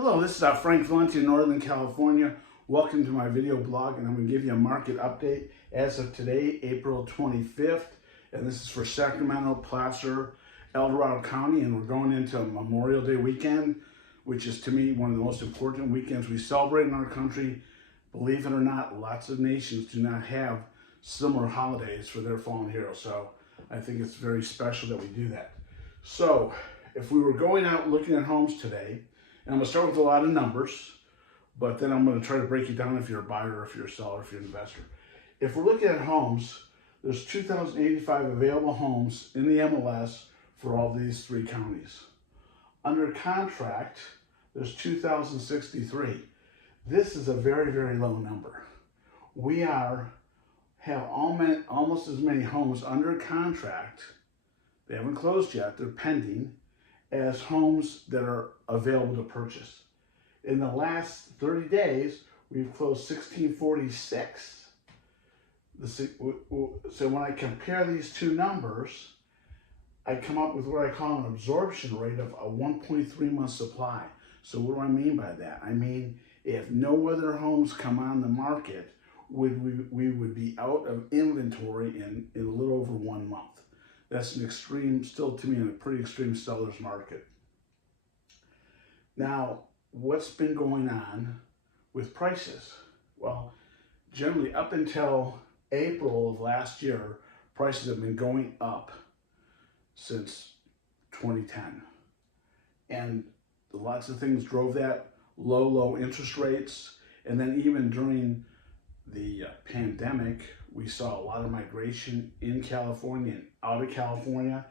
Hello, this is Frank Valente in Northern California. Welcome to my video blog, and I'm going to give you a market update as of today, April 25th. And this is for Sacramento, Placer, El Dorado County, and we're going into Memorial Day weekend, which is to me one of the most important weekends we celebrate in our country. Believe it or not, lots of nations do not have similar holidays for their fallen heroes. So I think it's very special that we do that. So if we were going out looking at homes today, and I'm going to start with a lot of numbers, but then I'm going to try to break it down if you're a buyer, if you're a seller, if you're an investor. If we're looking at homes, there's 2,085 available homes in the MLS for all these three counties. Under contract, there's 2,063. This is a very, very low number. We have almost as many homes under contract. They haven't closed yet, they're pending, as homes that are available to purchase. In the last 30 days, we've closed 1,646. So when I compare these two numbers, I come up with what I call an absorption rate of a 1.3 month supply. So what do I mean by that? I mean, if no other homes come on the market, we would be out of inventory in a little over 1 month. That's an extreme, still to me, a pretty extreme seller's market. Now, what's been going on with prices? Well, generally up until April of last year, prices have been going up since 2010. And lots of things drove that, low interest rates. And then even during the pandemic, we saw a lot of migration in California and out of California.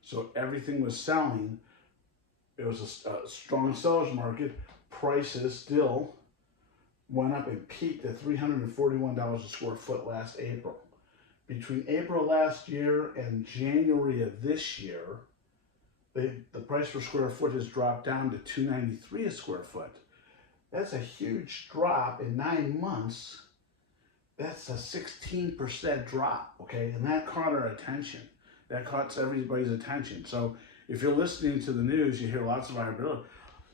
So everything was selling. It was a strong seller's market. Prices still went up and peaked at $341 a square foot last April. Between April last year and January of this year, the price per square foot has dropped down to $293 a square foot. That's a huge drop in 9 months. That's a 16% drop, okay? And that caught our attention. That caught everybody's attention. So if you're listening to the news, you hear lots of variability.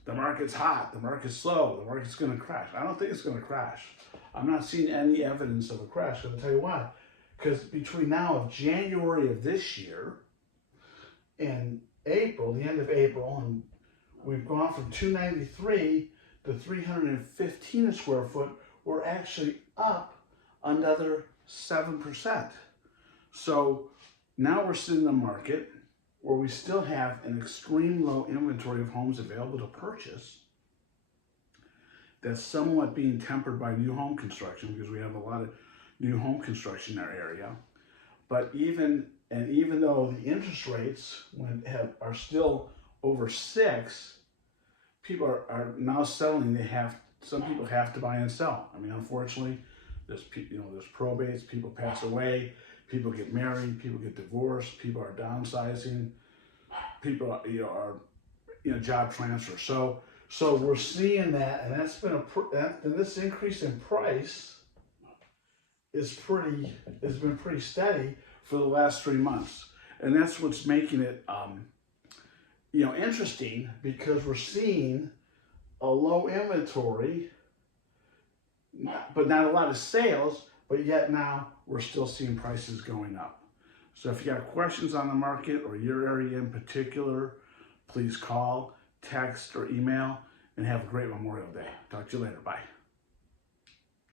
The market's hot, the market's slow, the market's gonna crash. I don't think it's gonna crash. I'm not seeing any evidence of a crash. I'll tell you why. Because between now of January of this year and April, the end of April, and we've gone from 293 to 315 a square foot, we're actually up another 7%. So now we're sitting in the market where we still have an extreme low inventory of homes available to purchase. That's somewhat being tempered by new home construction because we have a lot of new home construction in our area. But even though the interest rates are still over 6, people are now selling. Some people have to buy and sell. I mean, unfortunately, there's probates, people pass away, people get married, people get divorced, people are downsizing, people are job transfer. So we're seeing that, and that's been this increase in price has been pretty steady for the last 3 months, and that's what's making it interesting, because we're seeing a low inventory, but not a lot of sales, but yet now we're still seeing prices going up. So if you got questions on the market or your area in particular, please call, text, or email, and have a great Memorial Day. Talk to you later. Bye.